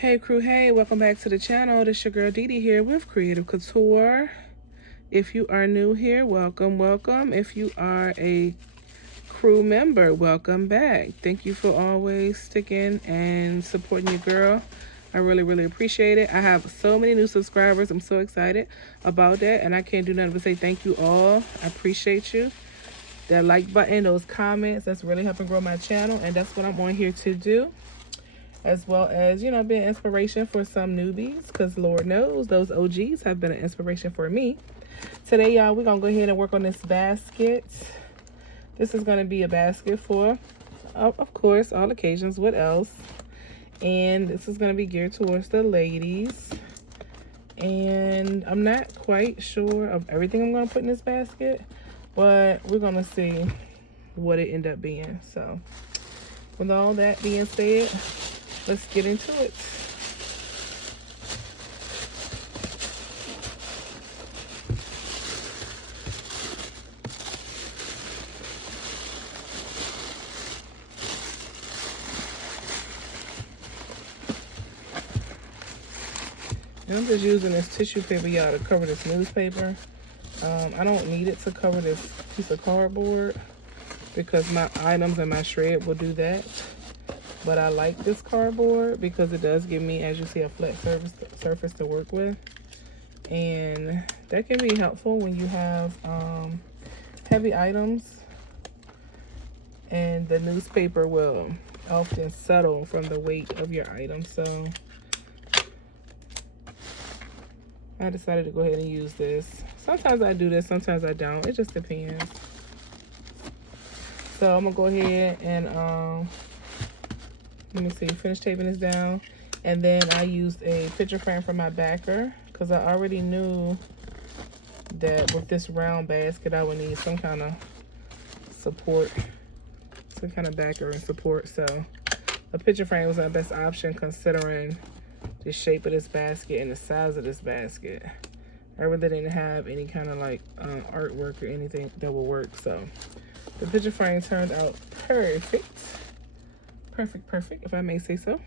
Hey crew, hey, welcome back to the channel. This your girl Dee Dee here with Creative Couture. If you are new here, welcome, welcome. If you are a crew member, welcome back. Thank you for always sticking and supporting your girl. I really appreciate it. I have so many new subscribers. I'm so excited about that, and I can't do nothing but say thank you all. I appreciate you. That like button, those comments, that's really helping grow my channel, and that's what I'm on here to do. As well as, you know, being inspiration for some newbies, because Lord knows those OGs have been an inspiration for me. Today, y'all, we're going to go ahead and work on this basket. This is going to be a basket for, of course, all occasions. What else? And this is going to be geared towards the ladies. And I'm not quite sure of everything I'm going to put in this basket, but we're going to see what it end up being. So, with all that being said, let's get into it. And I'm just using this tissue paper, y'all, to cover this newspaper. I don't need it to cover this piece of cardboard because my items and my shred will do that. But I like this cardboard because it does give me, as you see, a flat surface to work with. And that can be helpful when you have heavy items. And the newspaper will often settle from the weight of your item. So I decided to go ahead and use this. Sometimes I do this, sometimes I don't. It just depends. So I'm going to go ahead and let me see, finish taping this down. And then I used a picture frame for my backer because I already knew that with this round basket I would need some kind of support, some kind of backer and support. So a picture frame was my best option considering the shape of this basket and the size of this basket. I really didn't have any kind of like artwork or anything that will work. So the picture frame turned out perfect. Perfect, if I may say so.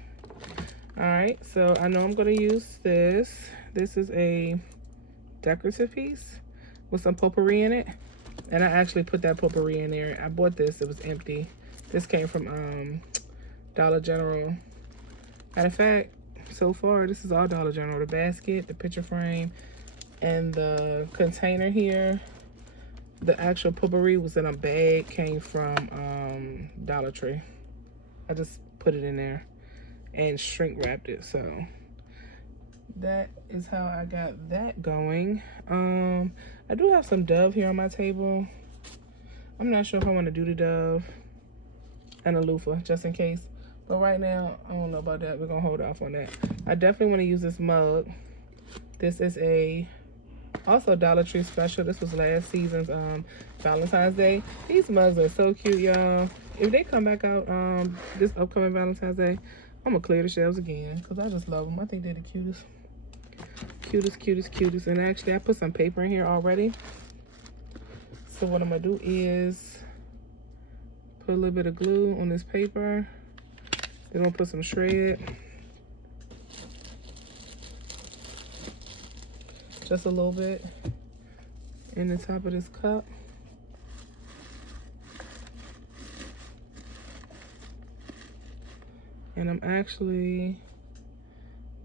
All right, so I know I'm gonna use this. This is a decorative piece with some potpourri in it. And I actually put that potpourri in there. I bought this, it was empty. This came from Dollar General. Matter of fact, so far, this is all Dollar General. The basket, the picture frame, and the container here. The actual potpourri was in a bag, came from Dollar Tree. I just put it in there and shrink wrapped it. So that is how I got that going. I do have some dove here on my table. I'm not sure if I want to do the dove and a loofah just in case. But right now, I don't know about that. We're going to hold off on that. I definitely want to use this mug. This is also Dollar Tree special. This was last season's Valentine's Day. These mugs are so cute, y'all. If they come back out this upcoming Valentine's Day, I'm gonna clear the shelves again because I just love them. I think they're the cutest. And actually, I put some paper in here already. So what I'm gonna do is put a little bit of glue on this paper. Then I'm gonna put some shred. Just a little bit in the top of this cup. And I'm actually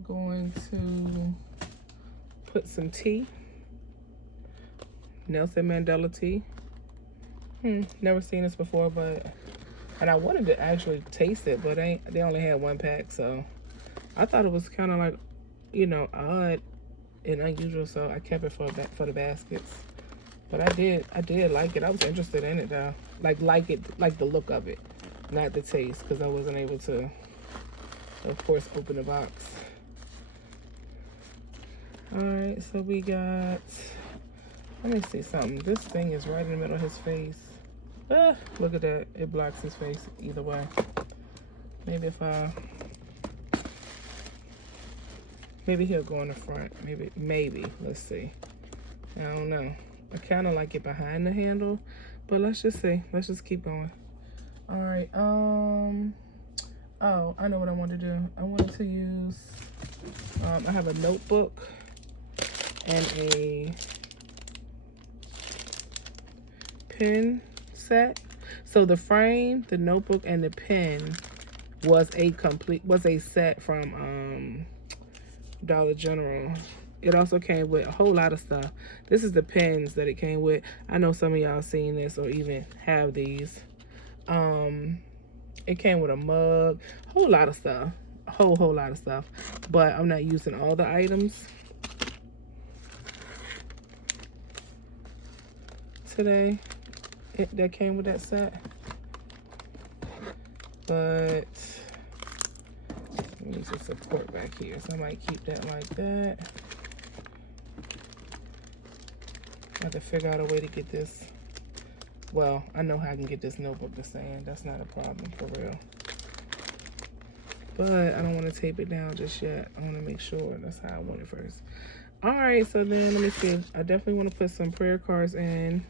going to put some tea. Nelson Mandela tea. Never seen this before, and I wanted to actually taste it, but they only had one pack, so I thought it was kind of like, you know, odd and unusual, so I kept it for the baskets. But I did like it. I was interested in it though. Like the look of it, not the taste, because I wasn't able to, of course, open the box. All right, so we got, let me see something. This thing is right in the middle of his face. Look at that, it blocks his face either way. Maybe maybe he'll go in the front, maybe, let's see. I don't know. I kind of like it behind the handle, but let's just see. Let's just keep going. All right, Oh, I know what I want to do. I wanted to use, I have a notebook and a pen set. So the frame, the notebook, and the pen was a set from Dollar General. It also came with a whole lot of stuff. This is the pens that it came with. I know some of y'all seen this or even have these. It came with a mug, a whole lot of stuff. A whole lot of stuff. But I'm not using all the items today that came with that set. But we need some support back here, so I might keep that like that. I have to figure out a way to get this. Well, I know how I can get this notebook to stand. That's not a problem for real. But I don't want to tape it down just yet. I want to make sure that's how I want it first. All right, so then let me see. I definitely want to put some prayer cards in.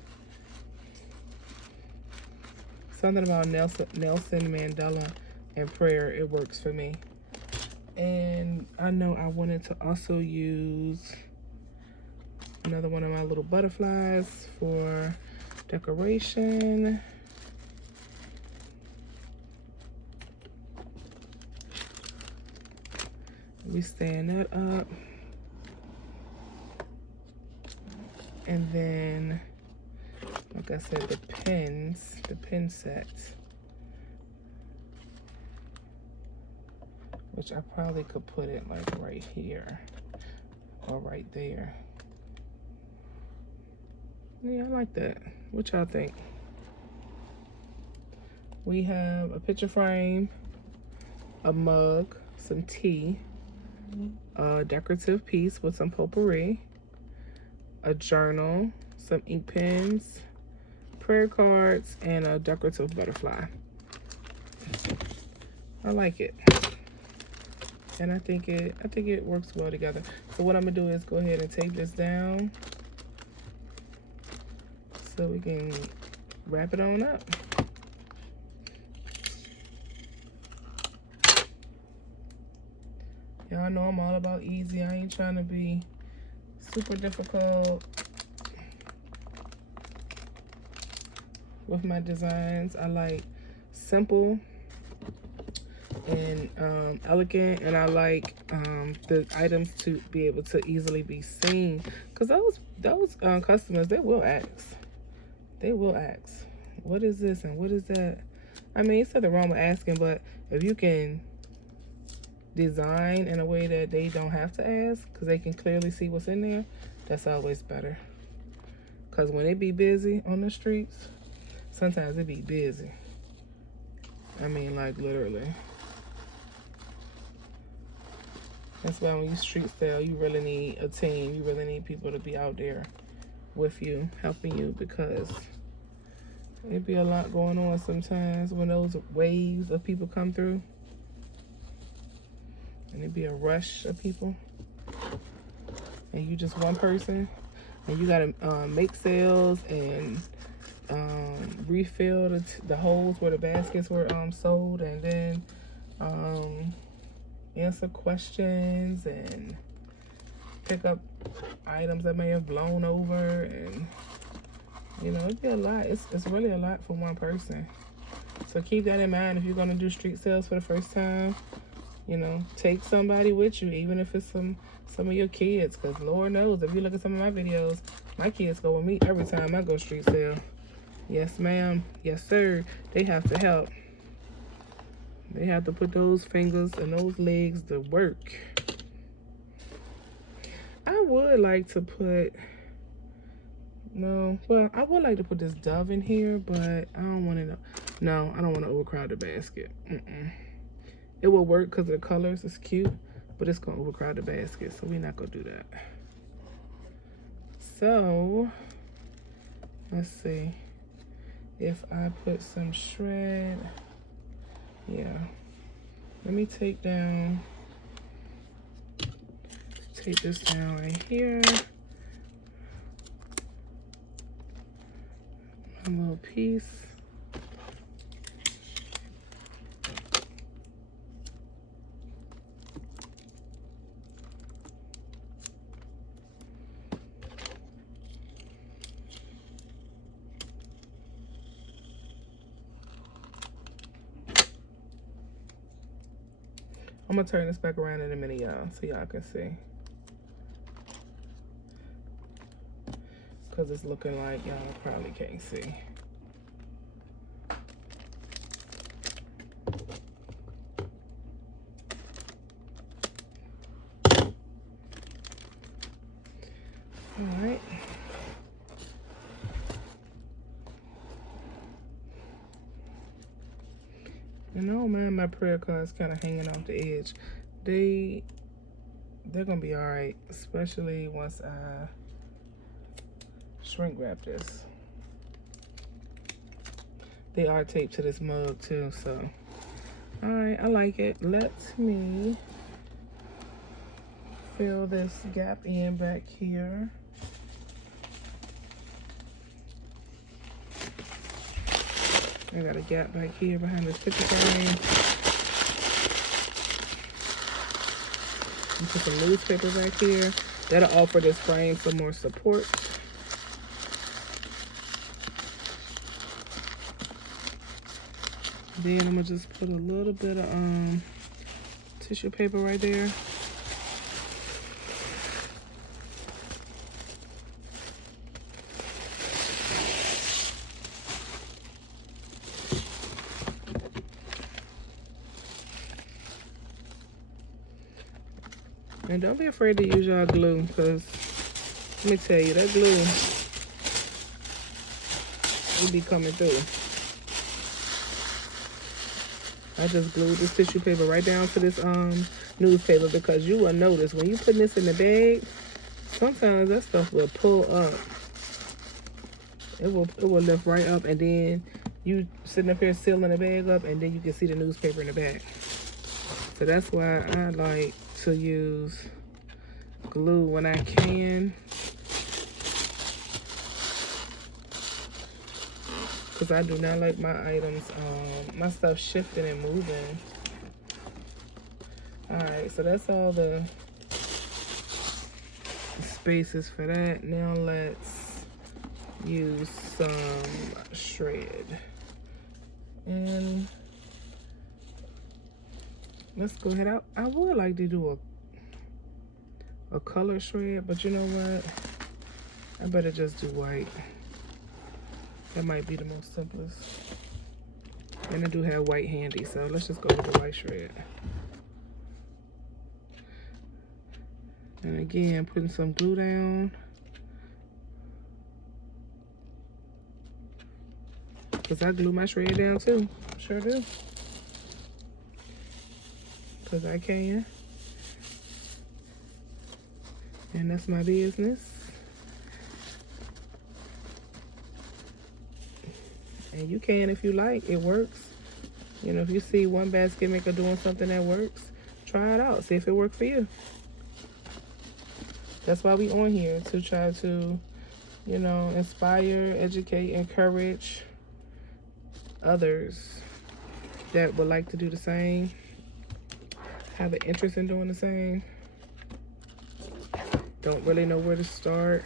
Something about Nelson Mandela and prayer. It works for me. And I know I wanted to also use another one of my little butterflies for decoration. We stand that up. And then, like I said, the pen sets, which I probably could put it like right here or right there. Yeah, I like that. What y'all think? We have a picture frame, a mug, some tea, a decorative piece with some potpourri, a journal, some ink pens, prayer cards, and a decorative butterfly. I like it. And I think it works well together. So what I'm gonna do is go ahead and tape this down so we can wrap it on up. Y'all know I'm all about easy. I ain't trying to be super difficult with my designs. I like simple and elegant, and I like the items to be able to easily be seen, because those customers, they will ask, what is this and what is that. I mean, it's nothing wrong with asking, but if you can design in a way that they don't have to ask because they can clearly see what's in there, that's always better. Because when it be busy on the streets, sometimes it be busy. I mean, like literally. That's why when you street sell, you really need a team. You really need people to be out there with you, helping you, because it be a lot going on sometimes when those waves of people come through. And it be a rush of people. And you just one person. And you gotta make sales and refill the holes where the baskets were sold, and then answer questions and pick up items that may have blown over, and you know, it'd be a lot. It's really a lot for one person. So keep that in mind if you're gonna do street sales for the first time. You know, take somebody with you, even if it's some of your kids, because Lord knows, if you look at some of my videos, my kids go with me every time I go street sale. Yes, ma'am. Yes, sir. They have to help. They have to put those fingers and those legs to work. I would like to put, I would like to put this dove in here, but I don't want to, no, I don't want to overcrowd the basket. It will work because the colors is cute, but it's going to overcrowd the basket, so we're not going to do that. So, let's see. If I put some shred, yeah. Let me take this down right here. A little piece. I'm gonna turn this back around in a minute, y'all, so y'all can see. Because it's looking like y'all probably can't see. All right. And I don't mind my prayer cards kind of hanging off the edge. They're gonna be all right, especially once I shrink wrap this. They are taped to this mug too, so all right, I like it. Let me fill this gap in back here. I got a gap back here behind this picture frame. And put some newspaper back here. That'll offer this frame some more support. Then I'm gonna just put a little bit of tissue paper right there. And don't be afraid to use your glue, because let me tell you, that glue will be coming through. I just glued this tissue paper right down to this newspaper, because you will notice when you put this in the bag, sometimes that stuff will pull up. It will lift right up, and then you sitting up here sealing the bag up, and then you can see the newspaper in the back. So that's why I like to use glue when I can, because I do not like my items, my stuff shifting and moving. All right, so that's all the spaces for that. Now let's use some shred, and let's go ahead. I would like to do a color shred, but you know what? I better just do white. That might be the most simplest. And I do have white handy, so let's just go with the white shred. And again, putting some glue down. Because I glue my shred down too. Sure do. Because I can. And that's my business. And you can if you like. It works. You know, if you see one basket maker doing something that works, try it out. See if it works for you. That's why we on here, to try to, you know, inspire, educate, encourage others that would like to do the same, have an interest in doing the same, don't really know where to start.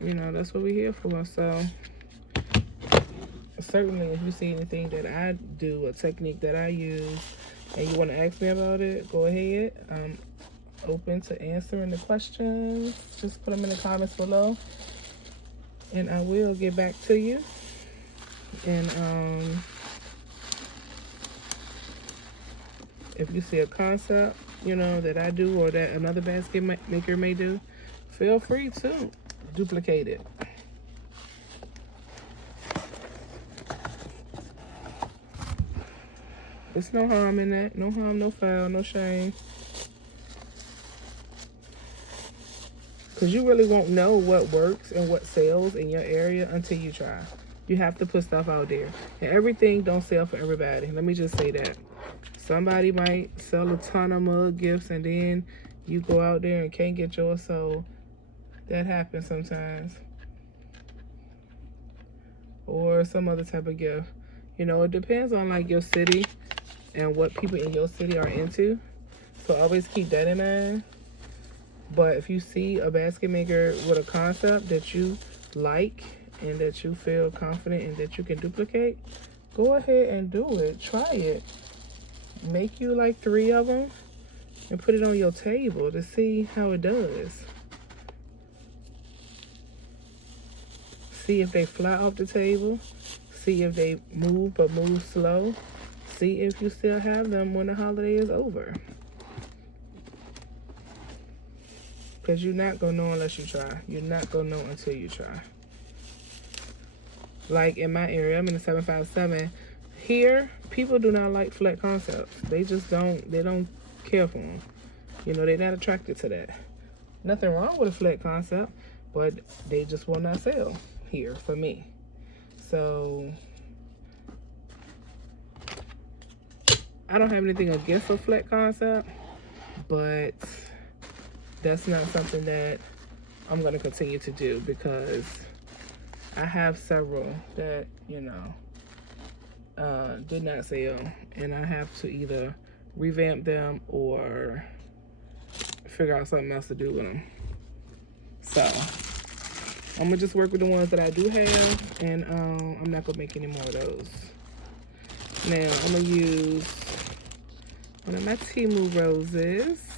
You know, that's what we're here for. So certainly if you see anything that I do, a technique that I use, and you want to ask me about it, go ahead. I'm open to answering the questions. Just put them in the comments below, and I will get back to you. And if you see a concept, you know, that I do or that another basket maker may do, feel free to duplicate it. There's no harm in that. No harm, no foul, no shame. Because you really won't know what works and what sells in your area until you try. You have to put stuff out there. And everything don't sell for everybody. Let me just say that. Somebody might sell a ton of mug gifts, and then you go out there and can't get yours sold. That happens sometimes. Or some other type of gift. You know, it depends on like your city and what people in your city are into. So always keep that in mind. But if you see a basket maker with a concept that you like and that you feel confident and that you can duplicate, go ahead and do it. Try it. make you like 3 of them and put it on your table to see how it does. See if they fly off the table. See if they move, but move slow. See if you still have them when the holiday is over. Because you're not going to know unless you try. You're not going to know until you try. Like in my area, I'm in the 757. Here, people do not like flat concepts. They just don't, they don't care for them. You know, they're not attracted to that. Nothing wrong with a flat concept, but they just will not sell here for me. So, I don't have anything against a flat concept, but that's not something that I'm going to continue to do because I have several that, you know, did not sell, and I have to either revamp them or figure out something else to do with them. So I'm gonna just work with the ones that I do have, and I'm not gonna make any more of those. Now I'm gonna use one of my Timu roses.